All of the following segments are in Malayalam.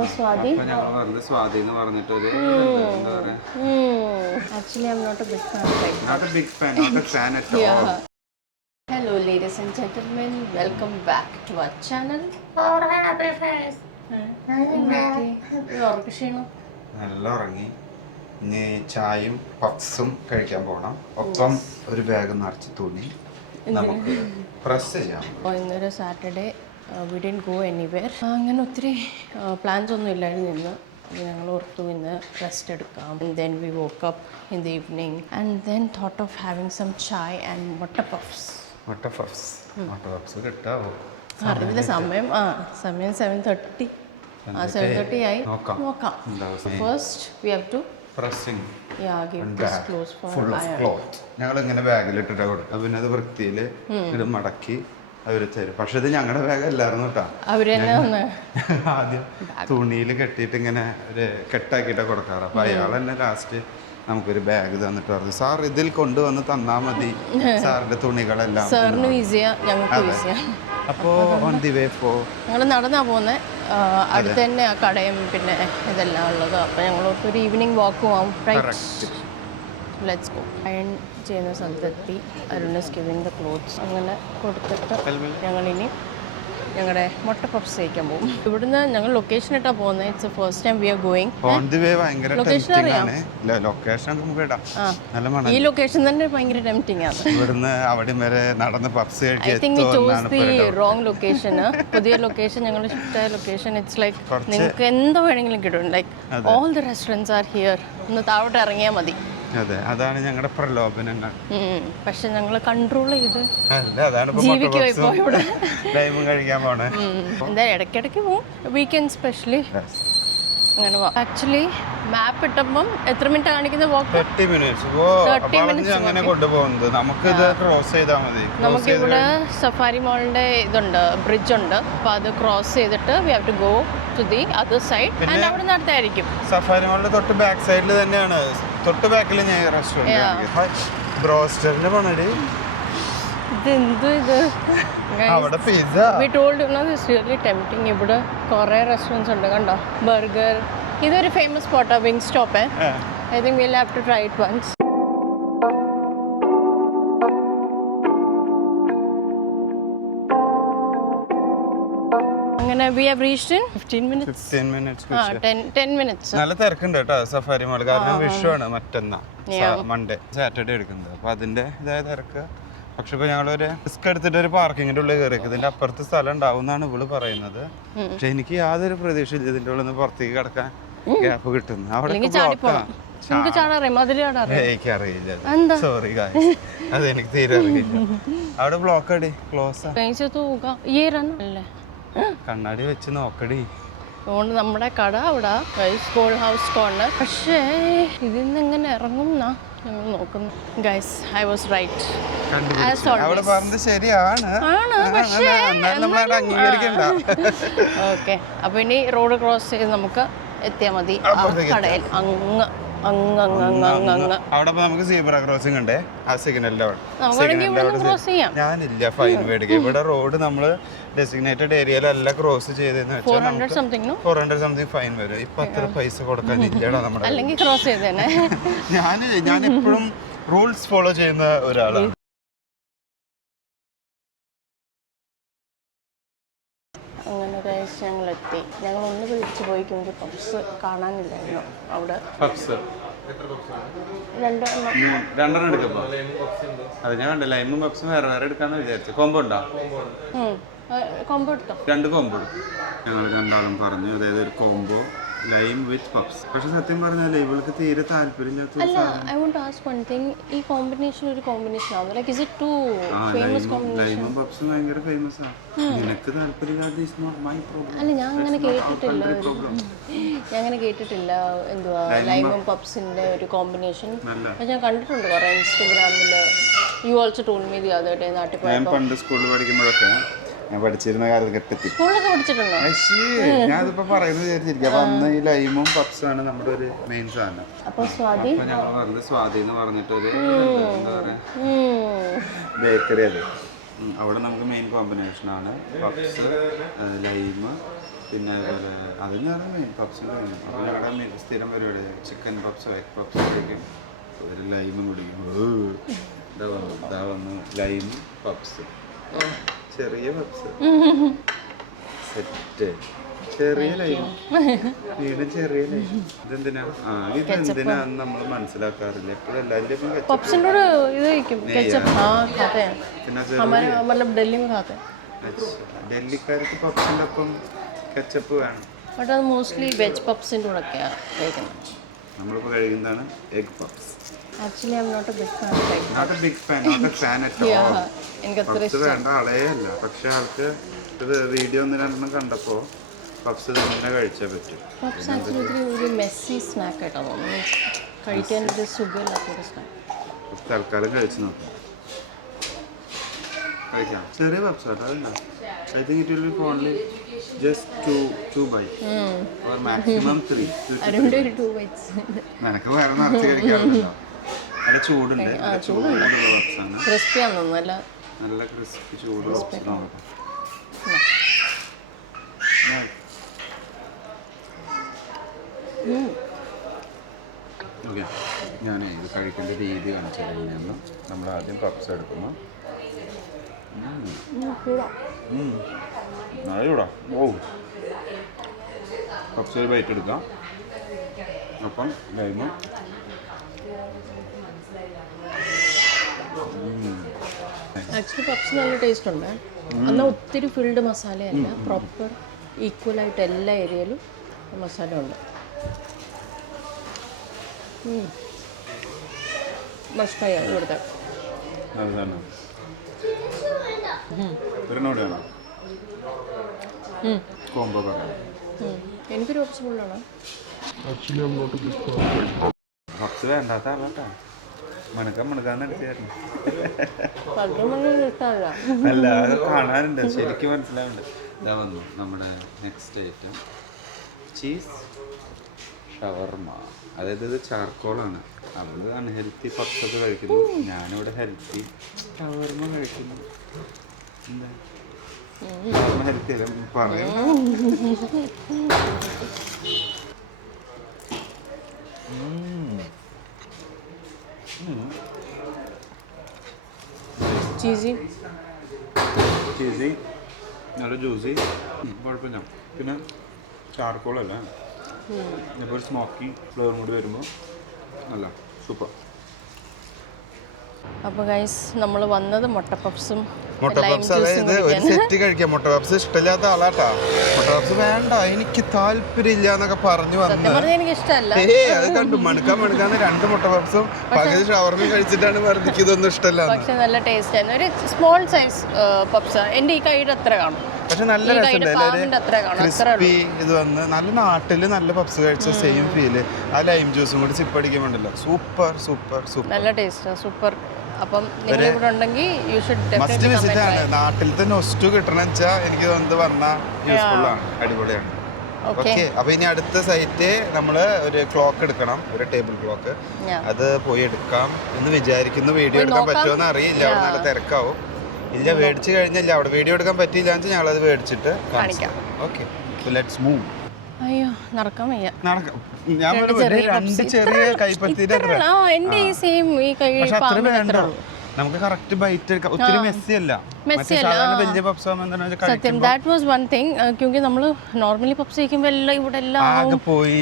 അപ്പോൾ സ്വാതി സ്വാതി എന്ന് പറഞ്ഞിട്ടൊരു എന്താ പറയാ actually I am not a big fan not a big fan, not a fan at all. Hello ladies and gentlemen, welcome back to our channel. നല്ല ഉറങ്ങി. ഇനി ചായയും പപ്സും കഴിക്കാൻ പോകണം. ഒപ്പം ഒരു ബാഗ് നിറച്ച് തുണി നമുക്ക് പ്രസ് ചെയ്യാം. അപ്പോൾ ഇന്നൊരു Saturday we didn't go anywhere. അങ്ങനെ ഒത്തിരി പ്ലാൻസ് ഒന്നും ഇല്ലായിരുന്നു ഇന്ന്. ഞങ്ങൾ ഓർത്തു ഇന്ന് റെസ്റ്റ് എടുക്കാം. Then we woke up in the evening and then thought of having some chai and mutta puffs കിട്ടാവോ? അറിയില്ല സമയം. സമയം 7:30. 7:30 ആയി. നോക്കാം. ഫസ്റ്റ് വി ഹാവ് ടു ഞങ്ങൾ ഇങ്ങനെ ബാഗിലിട്ടിട്ടാ കൊടുക്കുക. പിന്നെ അത് വൃത്തിയിൽ ഇത് മടക്കി അവര് തരും. പക്ഷെ ഇത് ഞങ്ങളുടെ ബാഗ് അല്ലായിരുന്നു കേട്ടോ. ആദ്യം തുണിയിൽ കെട്ടിയിട്ട് ഇങ്ങനെ ഒരു കെട്ടാക്കിയിട്ടാ കൊടുക്കാറ്. അപ്പൊ അയാൾ തന്നെ ലാസ്റ്റ് നമുക്കൊരു ബാഗ് തന്നിട്ട് പറഞ്ഞു, സാർ ഇതിൽ കൊണ്ടുവന്ന് തന്നാ മതി സാറിന്റെ തുണികളെല്ലാം. അപ്പോ ഓൺ ദി വേ ഞങ്ങൾ നടന്നാ പോകുന്നത്. അടുത്ത് തന്നെ ആ കടയും പിന്നെ ഇതെല്ലാം ഉള്ളത്. അപ്പം ഞങ്ങളൊക്കെ ഒരു ഈവനിങ് വാക്ക് പോവാം. Let's go. അയൺ ചെയ്യുന്ന സ്ഥലത്തെത്തി. Arun is giving the clothes. അങ്ങനെ കൊടുത്തിട്ട് ഞങ്ങളിനി ഞങ്ങളുടെ മുട്ട പപ്സ് കഴിക്കാൻ പോകും. ഇവിടുന്ന് ഞങ്ങൾ ലൊക്കേഷൻ ഇട്ടാ പോകുന്നത്. It's first time we are going. Location അറിയാം. ഈ ലൊക്കേഷൻ തന്നെ ഭയങ്കര ടെംപ്റ്റിംഗ് ആണ്. ഇവിടുന്ന് അവിടെ വരെ നടന്ന് puffs I think we chose the wrong location. പുതിയ ലൊക്കേഷൻ, ഞങ്ങളുടെ ഷിഫ്റ്റ് ആയ ലൊക്കേഷൻ. ഇറ്റ്സ് ലൈക്ക് നിങ്ങൾക്ക് എന്തോ വേണമെങ്കിലും കിട്ടും. Like all the restaurants are here. ഒന്ന് താഴോട്ട് ഇറങ്ങിയാൽ മതി. അതെ, അതാണ് ഞങ്ങളുടെ പ്രലോഭനങ്ങൾ. പക്ഷെ ഞങ്ങൾ കൺട്രോൾ ചെയ്ത് ജീവിക്കുവായി പോയി കഴിക്കാൻ പോണേ. എന്തായാലും ഇടയ്ക്കിടയ്ക്ക് പോവും, വീക്കെൻഡ് സ്പെഷ്യലി. അങ്ങനെ ആക്ച്വലി മാപ്പ് ഇട്ടപ്പം എത്ര മിനിറ്റ് കാണിക്കുന്ന വാക്ക്? 30 മിനിറ്റ്സ് അങ്ങനെ കൊണ്ടുപോകുന്നത്. നമുക്കിത് ക്രോസ് ചെയ്താൽ മതി. നമുക്കിവിടെ സഫാരി മോളിന്റെ ഇതുണ്ട്, ബ്രിഡ്ജ് ഉണ്ട്. അപ്പൊ അത് ക്രോസ് ചെയ്തിട്ട് we have to go to the other side. And അവിടെ നിന്ന് അടുത്തായിരിക്കും. സഫാരി മോളിന്റെ തൊട്ട് ബാക്ക് സൈഡിൽ തന്നെയാണ്, തൊട്ട് ബാക്കിൽ ഞാൻ റെസ്റ്റോറന്റ്. ബ്രോസ്റ്ററിന്റെ പണടി ഇവിടെ കുറെ റെസ്റ്റോറൻറ്റ്സ് ഉണ്ട്. കണ്ടോ, ബർഗർ. ഇതൊരു ഫേമസ് സ്പോട്ടാ, Wingstop. I think will have to try it once. അങ്ങനെ we have reached in 15 minutes. 10 minutes. നല്ല തിരക്കുണ്ട് കേട്ടോ സഫാരി മോൾ. കാരണം വിഷു ആണ് മറ്റന്നാ, മൺഡേ സാറ്റർഡേ എടുക്കുന്നത്. അപ്പൊ അതിന്റെ ഇതായ തിരക്ക്. പക്ഷെ ഇപ്പൊ ഞങ്ങളൊരു റിസ്ക് എടുത്തിട്ട് ഒരു പാർക്കിങ്ങിന്റെ ഉള്ളിൽ കയറി. ഇതിന്റെ അപ്പുറത്ത് സ്ഥലം ഉണ്ടാവും എന്നാണ് ഇവള് പറയുന്നത്. പക്ഷെ എനിക്ക് യാതൊരു പ്രതീക്ഷയില്ല ഇതിന്റെ ഉള്ളിൽ നിന്ന് പുറത്തേക്ക് കിടക്കാൻ ഗ്യാപ്പ് കിട്ടുന്നു. അവിടെ എനിക്കറിയില്ല, സോറി. അതെനിക്ക് തീരെ അറിയില്ല. അവിടെ ബ്ലോക്ക് അടി, ക്ലോസ്. കണ്ണാടി വെച്ച് നോക്കടി. അതുകൊണ്ട് നമ്മുടെ കട അവിടെ സ്കൂൾ ഹൗസ് കോർണർ. പക്ഷേ ഇതിൽ നിന്ന് എങ്ങനെ ഇറങ്ങും എന്നാ ഞങ്ങൾ നോക്കുന്നു. Guys, I was right. അവിടെ പറഞ്ഞത് ശരിയാണ്. ഓക്കെ, അപ്പൊ ഇനി റോഡ് ക്രോസ് ചെയ്ത് നമുക്ക് എത്തിയാൽ മതി കടയിൽ. അവിടെ നമുക്ക് സീബ്ര ക്രോസിംഗ് ഉണ്ട്. ആ സിഗ്നലിന്റെ ക്രോസ് ചെയ്യാം. ഞാനില്ല ഫൈൻ മേടിക്കുക. ഇവിടെ റോഡ് നമ്മള് ഡെസിഗ്നേറ്റഡ് ഏരിയയിലല്ല ക്രോസ് ചെയ്തെന്ന് വെച്ചാൽ 400 സംതിങ് ഫൈൻ വരും. ഇപ്പൊ അത്ര പൈസ കൊടുക്കാനില്ലടാ നമ്മുടെ. അല്ലെങ്കിൽ ക്രോസ് ചെയ്തേനെ. ഞാൻ എപ്പോഴും റൂൾസ് ഫോളോ ചെയ്യുന്ന ഒരാളാണ്. അങ്ങനെ ഞങ്ങളെത്തി. ഞങ്ങൾ ഒന്ന് പിടിച്ചു പോയിക്കുമ്പോൾ പപ്സ് കാണാനില്ലായിരുന്നു അവിടെ. രണ്ടെണ്ണം എടുക്കുമ്പോ അത് ഞാൻ കണ്ടില്ല. ലൈമും പപ്സും വേറെ വേറെ എടുക്കാന്ന് വിചാരിച്ചു. കോമ്പോ ഉണ്ടോ? കോമ്പോ എടുത്തോ? 2 കോമ്പോ എടുക്കും. ഞങ്ങൾ രണ്ടാളും പറഞ്ഞു, അതായത് ഒരു കോമ്പോ ലൈം വിത്ത് പപ്സ്. പക്ഷെ സത്യം പറഞ്ഞാൽ ഇവൾക്ക് തീരെ താല്പര്യമില്ലാത്ത. I want to ask one thing. ഈ കോമ്പിനേഷൻ ഒരു കോമ്പിനേഷൻ ആണ്. Like is it too famous combination? ലൈമും പപ്സും ഭയങ്കര ഫേമസ് ആണ്. നിനക്ക് താല്പര്യമില്ലാത്ത ഈസ് നോട്ട് മൈ പ്രോബ്ലം. അല്ല, ഞാൻ അങ്ങനെ കേട്ടിട്ടില്ല. എന്തുവാ ലൈമും പപ്സിന്റെ ഒരു കോമ്പിനേഷൻ. ഞാൻ കണ്ടിട്ടുണ്ട് കുറെ ഇൻസ്റ്റഗ്രാമിൽ. You also told me the other day നാട്ടിൽ പോയപ്പോൾ. പണ്ട് സ്കൂളിൽ പഠിക്കുമ്പോഴൊക്കെ ഞാൻ പഠിച്ചിരുന്ന കാലഘട്ടത്തിൽ ഞാനിപ്പോ പറയുന്നത് വിചാരിച്ചിരിക്കും. അപ്പൊ അന്ന് ഈ ലൈമും പപ്സും ആണ് നമ്മുടെ ഒരു മെയിൻ സാധനം. അപ്പൊ ഞങ്ങൾ പറഞ്ഞത് സ്വാതി എന്ന് പറഞ്ഞിട്ടൊരു എന്താ പറയാ ബേക്കറി. അത് അവിടെ നമുക്ക് മെയിൻ കോമ്പിനേഷൻ ആണ് പപ്സ്, ലൈമ്, പിന്നെ അതുപോലെ അത് ഞാൻ മെയിൻ പപ്സ് കഴിഞ്ഞു. അപ്പോൾ ഞങ്ങളുടെ സ്ഥിരം പരിപാടി ചിക്കൻ പപ്സോ എഗ് പപ്സോ കഴിക്കും. ഒരു ലൈമും കുടിക്കും. ഇതാ വന്നു ലൈം പപ്സ്, ചെറിയ പപ്സ് സെറ്റ്, ചെറിയ ലൈം, വീണ്ടും ചെറിയ ലൈം. ഇതെന്തിനാ? ഇതെന്തിനാന്ന് നമ്മൾ മനസ്സിലാക്കാറില്ല. എപ്പോഴും എല്ലാവരും पप्सिनोड ഇത് കഴിക്കും केचप हाँ खाते हैं हमारे मतलब दिल्ली में खाते हैं. ഡൽഹിക്കാർക്ക് പപ്സിൻ്റെ ഒപ്പം കെച്ചപ്പ് വേണം. ബട്ട് അത് മോസ്റ്റ്ലി വെജ് പപ്സിൻ്റെ കൂടെയൊക്കെയാണ് കഴിക്കുന്നത്. നമ്മളിപ്പോൾ കഴിക്കുന്നതാണ് egg puffs. Actually I am not a big fan of egg. Not a big fan, not a fan at all. എനിക്ക് അത്ര പപ്സ് വേണ്ട ആളേ അല്ല. പക്ഷെ ആൾക്ക് ഇത് വീഡിയോ ഒന്ന് രണ്ടെണ്ണം കണ്ടപ്പോൾ പപ്സ് ഇങ്ങനെ കഴിച്ചാൽ പറ്റും. പപ്സ് ആക്ച്വലി ഒരു മെസ്സി സ്നാക്ക് ആയിട്ടാണ് തോന്നുന്നത്. കഴിക്കാൻ ഒരു സുഖമില്ലാത്തൊരു സ്നാക്ക്. തൽക്കാലം കഴിച്ച് നോക്കാം. കഴിക്കാം. ചെറിയ പപ്സ് കേട്ടോ, അതല്ല. I think it will be only just 2 bites or maximum 3. അതിൻ്റെ ഒരു 2 bites. നിനക്ക് വേറെ നിറച്ച് കഴിക്കാറുണ്ടല്ലോ. നല്ല ചൂടുണ്ട്, ചൂടുള്ള പപ്സാണ്. ക്രിസ്പി ആണെന്ന് തോന്നുന്നു. അല്ല നല്ല ക്രിസ്പി ചൂട് പപ്സ് നോക്കാം. ഓക്കെ, ഞാൻ ഇത് കഴിക്കേണ്ട രീതി കാണിച്ചു തരുന്നതെന്ന്. നമ്മൾ ആദ്യം പപ്സ് എടുക്കുന്നു. ചൂടാ. ഓ, പപ്സ് ഒരു ബൈറ്റ് എടുക്കാം. അപ്പം ലൈമും ആക്ച്വലി പപ്സ് നല്ല ടേസ്റ്റ് ഉണ്ട്. എന്നാൽ ഒത്തിരി ഫിൽഡ് മസാലയല്ല, പ്രോപ്പർ ഈക്വലായിട്ട് എല്ലാ ഏരിയയിലും മസാല ഉണ്ട്. മസ്റ്റായി ഇവിടുത്തെ. അതാണ് ഒരെണ്ണോടെയാണോ കോംബോ പറയാം. എനിക്കൊരു പപ്സ് ഫുള്ളാണ്. പപ്സ് വേണ്ടാത്ത ആളാട്ടാ. മണക്കാന്ന് എടുത്തായിരുന്നു. ഇഷ്ടമല്ല. അല്ല, അത് കാണാനുണ്ട്, ശരിക്കും മനസ്സിലാവുന്നുണ്ട്. ഇതാ വന്നു നമ്മുടെ നെക്സ്റ്റ് ഐറ്റം, ചീസ് ഷവർമ. അതായത് ഇത് ചാർക്കോളാണ്. അവള് അൺഹെൽത്തി പപ്സൊക്കെ കഴിക്കുന്നു, ഞാനിവിടെ ഹെൽത്തി ഷവർമ കഴിക്കുന്നു. എന്താ ഷവർമ ഹെൽത്തി അല്ല പറയാം. ചീസി നല്ല ജ്യൂസി, കുഴപ്പമില്ല. പിന്നെ ചാർക്കോളല്ല, ഇപ്പോൾ ഒരു സ്മോക്കി ഫ്ലേവറും കൂടി വരുമ്പോൾ നല്ല സൂപ്പർ. അപ്പോൾ ഗൈസ് നമ്മൾ വന്നത് മുട്ട പപ്സും മുട്ട പപ്സ്. അതായത് ഒരു സെറ്റ് കഴിക്കാം. മുട്ട പപ്സ് ഇഷ്ടമില്ലാത്ത ആളാട്ടാ. മുട്ട പപ്സ് വേണ്ട, എനിക്ക് താല്പര്യമില്ല എന്നൊക്കെ പറഞ്ഞു വന്ന്. എനിക്ക് ഇഷ്ടമല്ല. അത് കണ്ടു മണക്കാന്ന് 2 മുട്ട പപ്സും പകുതി ഷവർമയും കഴിച്ചിട്ടാണ് പറഞ്ഞിട്ട് ഇതൊന്നും ഇഷ്ടമല്ല. പക്ഷെ നല്ല ടേസ്റ്റ് ആയിരുന്നു. ഒരു സ്മോൾ സൈസ് പപ്സ് എൻ്റെ ഈ കൈയുടെ അത്ര കാണും. പക്ഷെ നല്ല രസമുണ്ട്. ഇത് വന്ന് നല്ല നാട്ടില് നല്ല പപ്സ് കഴിച്ച സെയിം ഫീല്. ആ ലൈം ജ്യൂസും കൂടി സിപ്പടിക്കുമ്പോണ്ടല്ലോ, സൂപ്പർ സൂപ്പർ സൂപ്പർ. നല്ല ടേസ്റ്റ്, സൂപ്പർ. അപ്പം നിങ്ങൾ ഇവിടെ ഉണ്ടെങ്കിൽ യു ഷുഡ് മസ്റ്റ് വിസിറ്റ് ആണ്. നാട്ടിൽ തന്നെ ഒസ്റ്റു കിട്ടണം വെച്ചാൽ എനിക്ക് തോന്നുന്നത് പറഞ്ഞാൽ യൂസ്ഫുൾ ആണ്, അടിപൊളിയാണ്. ഓക്കെ, അപ്പൊ ഇനി അടുത്ത സൈറ്റ് നമ്മള് ഒരു ക്ലോക്ക് എടുക്കണം, ഒരു ടേബിൾ ക്ലോക്ക്. അത് പോയി എടുക്കാം എന്ന് വിചാരിക്കുന്നു. വീഡിയോ എടുക്കാൻ പറ്റുമോന്ന് അറിയില്ല, അവിടെ നല്ല തിരക്കാവും. ഇല്ല, മേടിച്ചു കഴിഞ്ഞില്ല, അവിടെ വീഡിയോ എടുക്കാൻ പറ്റിയില്ല വെച്ചാൽ ഞങ്ങൾ അത് മേടിച്ചിട്ട് കാണിക്കാം. Okay, let's move. അയ്യോ, നടക്കാൻ വയ്യ. ഞാൻ 2 ചെറിയ കൈപ്പത്തിയുടെ നമുക്ക് കറക്റ്റ് ബൈറ്റ് എടുക്കാം. ഒത്തിരി മെസ്സി അല്ല. വലിയ പപ്സ് സത്യം, ദാറ്റ് വാസ് വൺ തിങ്. ക്യൂങ്കി നമ്മൾ നോർമലി പപ്സ് കഴിക്കുമ്പോൾ എല്ലാം ഇവിടെ എല്ലാം ആകെ പോയി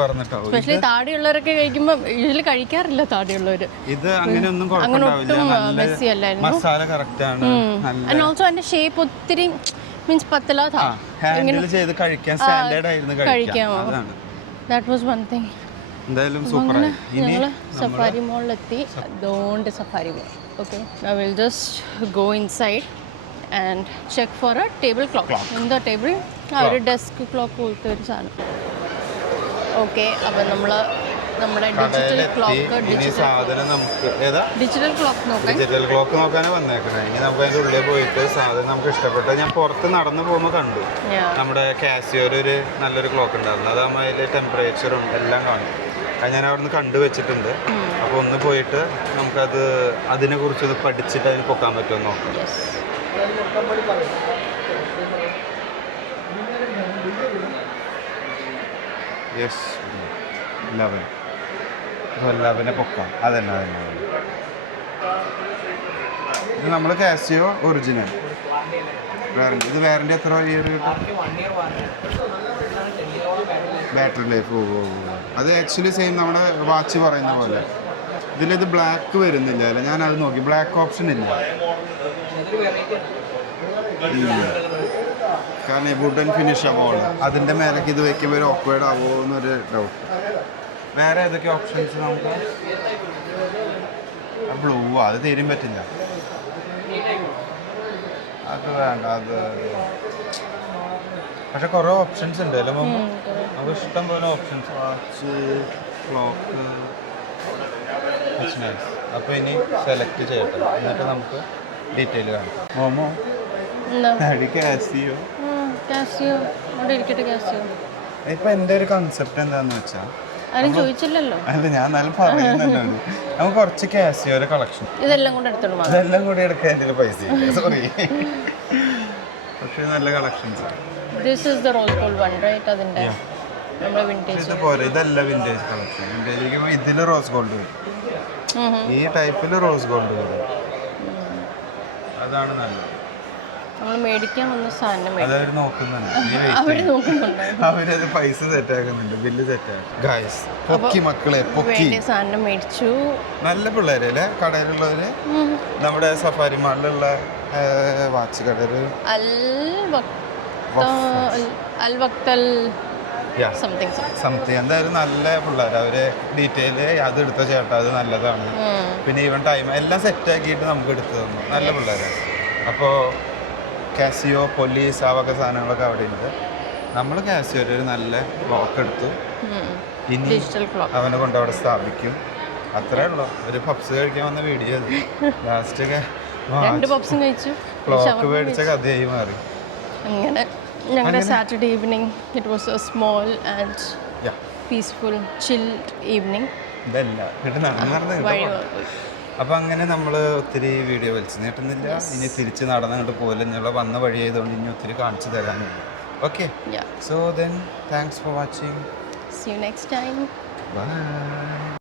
പറഞ്ഞിട്ടോ. സ്പെഷ്യലി താടിയുള്ളവരൊക്കെ കഴിക്കുമ്പോൾ യൂഷ്വലി കഴിക്കാറില്ല താടിയുള്ളവർ. ഇത് അങ്ങനെയൊന്നും മെസ്സി അല്ലായിരുന്നു. മസാല കറക്റ്റ് ആണ്. ആൻഡ് ഓൾസോ അതിന്റെ ഷേപ്പ് ഒത്തിരി മീൻസ് പത്തല ഹാൻഡിൽ ചെയ്ത് കഴിക്കാൻ സ്റ്റാൻഡേർഡ് ആയിരുന്നു കഴിക്കാൻ. അതാണ്, ദാറ്റ് വാസ് വൺ തിങ്. എന്തായാലും സൂപ്പറായി. ഞങ്ങൾ സഫാരി മോളിലെത്തി. അതുകൊണ്ട് Safari mall. Okay, I will just go inside and check for a table clock. എന്താ ടേബിൾ? ഒരു ഡെസ്ക് ക്ലോക്ക് പോലത്തെ ഒരു സാധനം. ഓക്കെ, അപ്പം നമ്മൾ നമ്മുടെ ഡിജിറ്റൽ ക്ലോക്ക് ഡിജിറ്റൽ ക്ലോക്ക് നോക്കാനാണ് വന്നേക്കണേ. ഇനി നമുക്ക് അതിൻ്റെ ഉള്ളിൽ പോയിട്ട് സാധനം നമുക്ക് ഇഷ്ടപ്പെട്ട, ഞാൻ പുറത്ത് നടന്നു പോകുമ്പോൾ കണ്ടു നമ്മുടെ കാസിയോയിൽ ഒരു നല്ലൊരു ക്ലോക്ക് ഉണ്ടായിരുന്നു. അതാകുമ്പോൾ അതിൽ ടെമ്പറേച്ചറും എല്ലാം കാണും. അത് ഞാൻ അവിടെ നിന്ന് കണ്ടുവച്ചിട്ടുണ്ട്. അപ്പോൾ ഒന്ന് പോയിട്ട് നമുക്കത് അതിനെക്കുറിച്ചൊന്ന് പഠിച്ചിട്ട് അതിന് പൊക്കാൻ പറ്റുമോ നോക്കാം. യെസ് 11. 11 പൊക്കാം. അതന്നെ. ഇത് നമ്മൾ കാസിയോ ഒറിജിനൽ വാറണ്ടി. ഇത് വാറണ്ടി എത്ര ഇയർ കിട്ടും? Battery life. അത് ആക്ച്വലി സെയിം നമ്മുടെ വാച്ച് പറയുന്ന പോലെ. ഇതിലിത് ബ്ലാക്ക് വരുന്നില്ല അല്ലേ? ഞാൻ അത് നോക്കി, ബ്ലാക്ക് ഓപ്ഷൻ ഇല്ല. കാരണം വുഡൻ ഫിനിഷ് ആവുമോ, അതിൻ്റെ മേലേക്ക് ഇത് വെക്കുമ്പോൾ ഒരു ഓക്വേർഡ് ആവുമോ എന്നൊരു ഡൗട്ട്. വേറെ ഏതൊക്കെ ഓപ്ഷൻസ് നമുക്ക്? ബ്ലൂ അത് തീരും പറ്റില്ല. അത് വേണ്ട. അത് പക്ഷെ കുറേ ഓപ്ഷൻസ് ഉണ്ട് അല്ലേ മമ്മ? നമുക്ക് ഇഷ്ടം പോലെ ഓപ്ഷൻസ്. Watch, clock. അപ്പോൾ ഇനി സെലക്ട് ചെയ്യട്ടെ, എന്നിട്ട് നമുക്ക് ഡീറ്റെയിൽ കാണിക്കാം. മോമോ കാസിയോ. ഇപ്പൊ എൻ്റെ ഒരു കൺസെപ്റ്റ് എന്താന്ന് വെച്ചാൽ, ചോദിച്ചില്ലല്ലോ. അല്ല ഞാൻ എന്നാലും പറയുന്നുണ്ട്, നമുക്ക് കുറച്ച് കാസിയോയുടെ കളക്ഷൻ ഇതെല്ലാം കൂടെ എടുക്കാൻ എൻ്റെ പൈസ ഇല്ല, സോറി. പക്ഷേ നല്ല കളക്ഷൻസ്. ഇതുപോലെ ഇതല്ല വിന്റേജ് കളക്ഷൻ. വിന്റേജ് ഇതിൽ റോസ് ഗോൾഡ് വരും, ഈ ടൈപ്പിൽ റോസ് ഗോൾഡ് വരും. അതാണ് നല്ലത്. മേടിക്കാൻ വന്ന സാധനം അതവര് നോക്കുന്നുണ്ട്, അവരത് പൈസ സെറ്റ് ആക്കുന്നുണ്ട്, ബില്ല് സെറ്റ് ആക്കും. ഗായ്സ് പൊക്കി മക്കളെ പൊക്കി സാധനം മേടിച്ചു. നല്ല പിള്ളേരല്ലേ കടയിലുള്ളവര്. നമ്മുടെ സഫാരി മാളിലുള്ള വാച്ച് കടയില് സംതിങ് എന്തായാലും നല്ല പിള്ളേർ. അവര് ഡീറ്റെയിൽ അത് എടുത്ത ചേട്ടാ അത് നല്ലതാണ്, പിന്നെ ഈവൻ ടൈം എല്ലാം സെറ്റ് ആക്കിയിട്ട് നമുക്ക് എടുത്തു തന്നു. നല്ല പിള്ളേരാണ്. അപ്പോൾ കാസിയോ, പോലീസ്, ആ വക സാധനങ്ങളൊക്കെ അവിടെ ഉണ്ട്. നമ്മൾ കാസിയോ ഒരു നല്ല ക്ലോക്ക് എടുത്തു, ഇനി അവനെ കൊണ്ട് അവിടെ സ്ഥാപിക്കും. അത്രേ ഉള്ളൂ. ഒരു പപ്സ് കഴിക്കാൻ വന്ന വീഡിയോ അത്. ലാസ്റ്റൊക്കെ ക്ലോക്ക് മേടിച്ച കഥയായി മാറി. അങ്ങനെ ഞങ്ങളുടെ Saturday evening it was A small and peaceful chilled evening. അപ്പം അങ്ങനെ നമ്മൾ ഒത്തിരി വീഡിയോ വലിച്ചു നീട്ടുന്നില്ല. ഇനി തിരിച്ച് നടന്നിട്ട് പോലെ വന്ന വഴി ആയതുകൊണ്ട് ഇനി ഒത്തിരി കാണിച്ചു തരാനുണ്ട്. Okay, so then thanks for watching. See you next time. Bye.